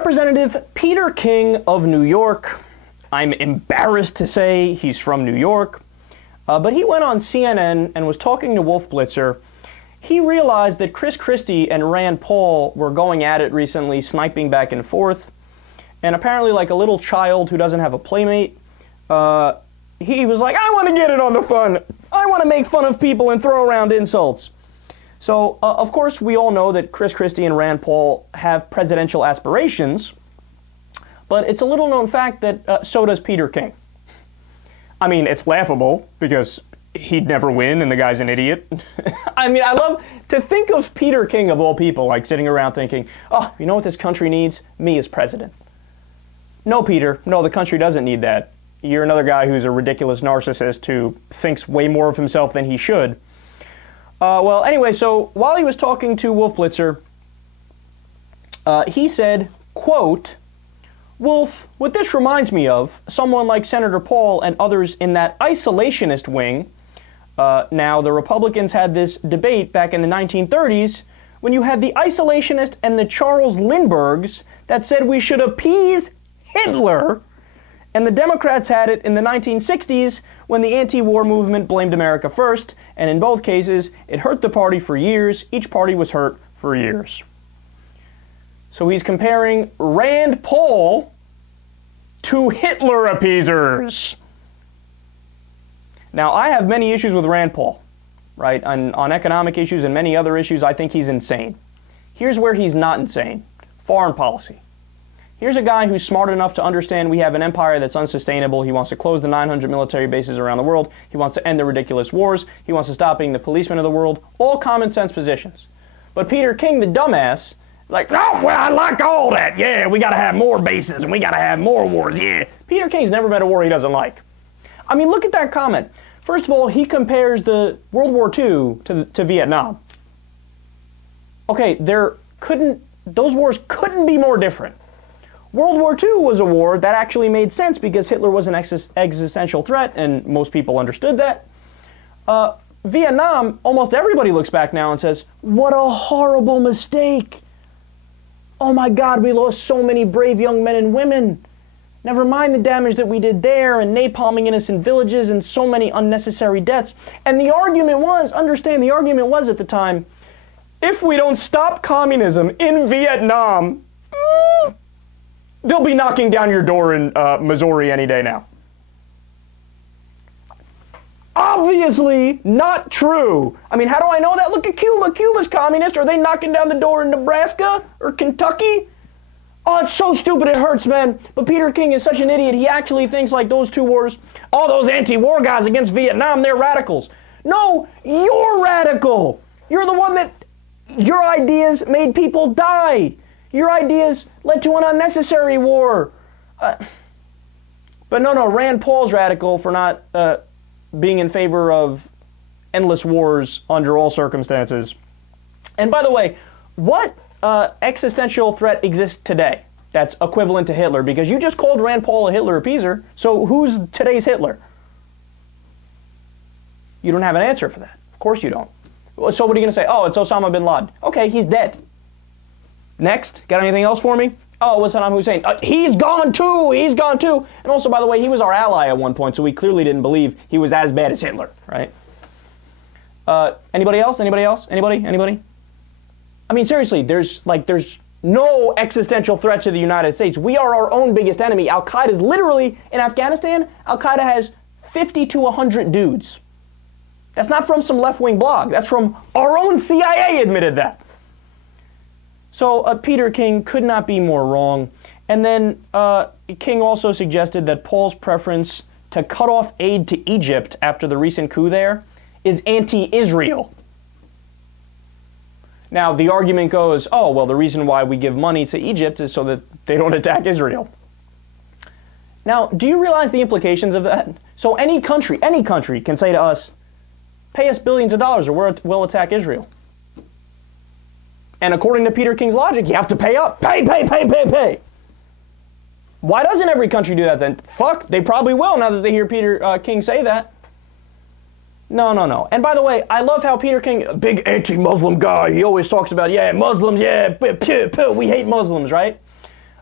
Representative Peter King of New York, I'm embarrassed to say he's from New York, but he went on CNN and was talking to Wolf Blitzer. He realized that Chris Christie and Rand Paul were going at it recently, sniping back and forth, and apparently like a little child who doesn't have a playmate, he was like, I want to get it on the fun. I want to make fun of people and throw around insults. So, of course, we all know that Chris Christie and Rand Paul have presidential aspirations, but it's a little known fact that so does Peter King. I mean, it's laughable because he'd never win and the guy's an idiot. I mean, I love to think of Peter King, of all people, like sitting around thinking, oh, you know what this country needs? Me as president. No, Peter, no, the country doesn't need that. You're another guy who's a ridiculous narcissist who thinks way more of himself than he should. Well, anyway, so while he was talking to Wolf Blitzer, he said, quote, Wolf, what this reminds me of, someone like Senator Paul and others in that isolationist wing. Now, the Republicans had this debate back in the 1930s when you had the isolationist and the Charles Lindberghs that said we should appease Hitler, and the Democrats had it in the 1960s when the anti-war movement blamed America first, and in both cases, it hurt the party for years. Each party was hurt for years. So he's comparing Rand Paul to Hitler appeasers. Now, I have many issues with Rand Paul, right? On economic issues and many other issues, I think he's insane. Here's where he's not insane. Foreign policy. Here's a guy who's smart enough to understand we have an empire that's unsustainable. He wants to close the 900 military bases around the world. He wants to end the ridiculous wars. He wants to stop being the policeman of the world. All common sense positions. But Peter King, the dumbass, like, oh, well, I like all that. Yeah, we got to have more bases and we got to have more wars. Yeah. Peter King's never been a war he doesn't like. I mean, look at that comment. First of all, he compares the World War II to Vietnam. Okay, those wars couldn't be more different. World War II was a war that actually made sense because Hitler was an existential threat, and most people understood that. Vietnam, almost everybody looks back now and says, what a horrible mistake. Oh my God, we lost so many brave young men and women. Never mind the damage that we did there and napalming innocent villages and so many unnecessary deaths. And the argument was, understand, the argument was at the time, if we don't stop communism in Vietnam, they'll be knocking down your door in Missouri any day now. Obviously not true. I mean, how do I know that? Look at Cuba. Cuba's communist. Are they knocking down the door in Nebraska or Kentucky? Oh, it's so stupid it hurts, man. But Peter King is such an idiot. He actually thinks like those two wars, all those anti-war guys against Vietnam, they're radicals. No, you're radical. You're the one that, your ideas made people die. Your ideas led to an unnecessary war. But no, Rand Paul's radical for not being in favor of endless wars under all circumstances. And by the way, what existential threat exists today that's equivalent to Hitler? Because you just called Rand Paul a Hitler appeaser, so who's today's Hitler? You don't have an answer for that. Of course you don't. So what are you going to say? Oh, it's Osama bin Laden. Okay, he's dead. Next, got anything else for me? Oh, it was Saddam Hussein. He's gone too, he's gone too. And also, by the way, he was our ally at one point, so we clearly didn't believe he was as bad as Hitler, right? Anybody else? Anybody else? Anybody? I mean, seriously, there's no existential threat to the United States. We are our own biggest enemy. Al-Qaeda is literally, in Afghanistan, Al-Qaeda has 50 to 100 dudes. That's not from some left-wing blog. That's from our own CIA admitted that. So Peter King could not be more wrong. And then King also suggested that Paul's preference to cut off aid to Egypt after the recent coup there is anti-Israel. Now, the argument goes, oh, well, the reason why we give money to Egypt is so that they don't attack Israel. Now, do you realize the implications of that? So any country can say to us, pay us billions of dollars or we'll attack Israel. And according to Peter King's logic, you have to pay up. Pay. Why doesn't every country do that then? Fuck, they probably will now that they hear Peter King say that. No. And by the way, I love how Peter King, a big anti-Muslim guy, he always talks about, yeah, Muslims, yeah, we hate Muslims, right?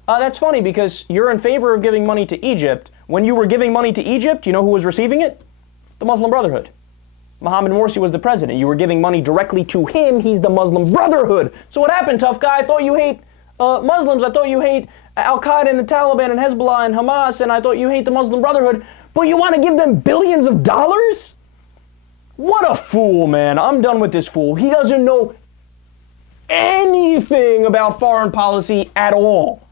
That's funny because you're in favor of giving money to Egypt. When you were giving money to Egypt, you know who was receiving it? The Muslim Brotherhood. Mohammed Morsi was the president. You were giving money directly to him. He's the Muslim Brotherhood. So what happened, tough guy? I thought you hate Muslims. I thought you hate Al-Qaeda and the Taliban and Hezbollah and Hamas, and I thought you hate the Muslim Brotherhood, but you want to give them billions of dollars? What a fool, man. I'm done with this fool. He doesn't know anything about foreign policy at all.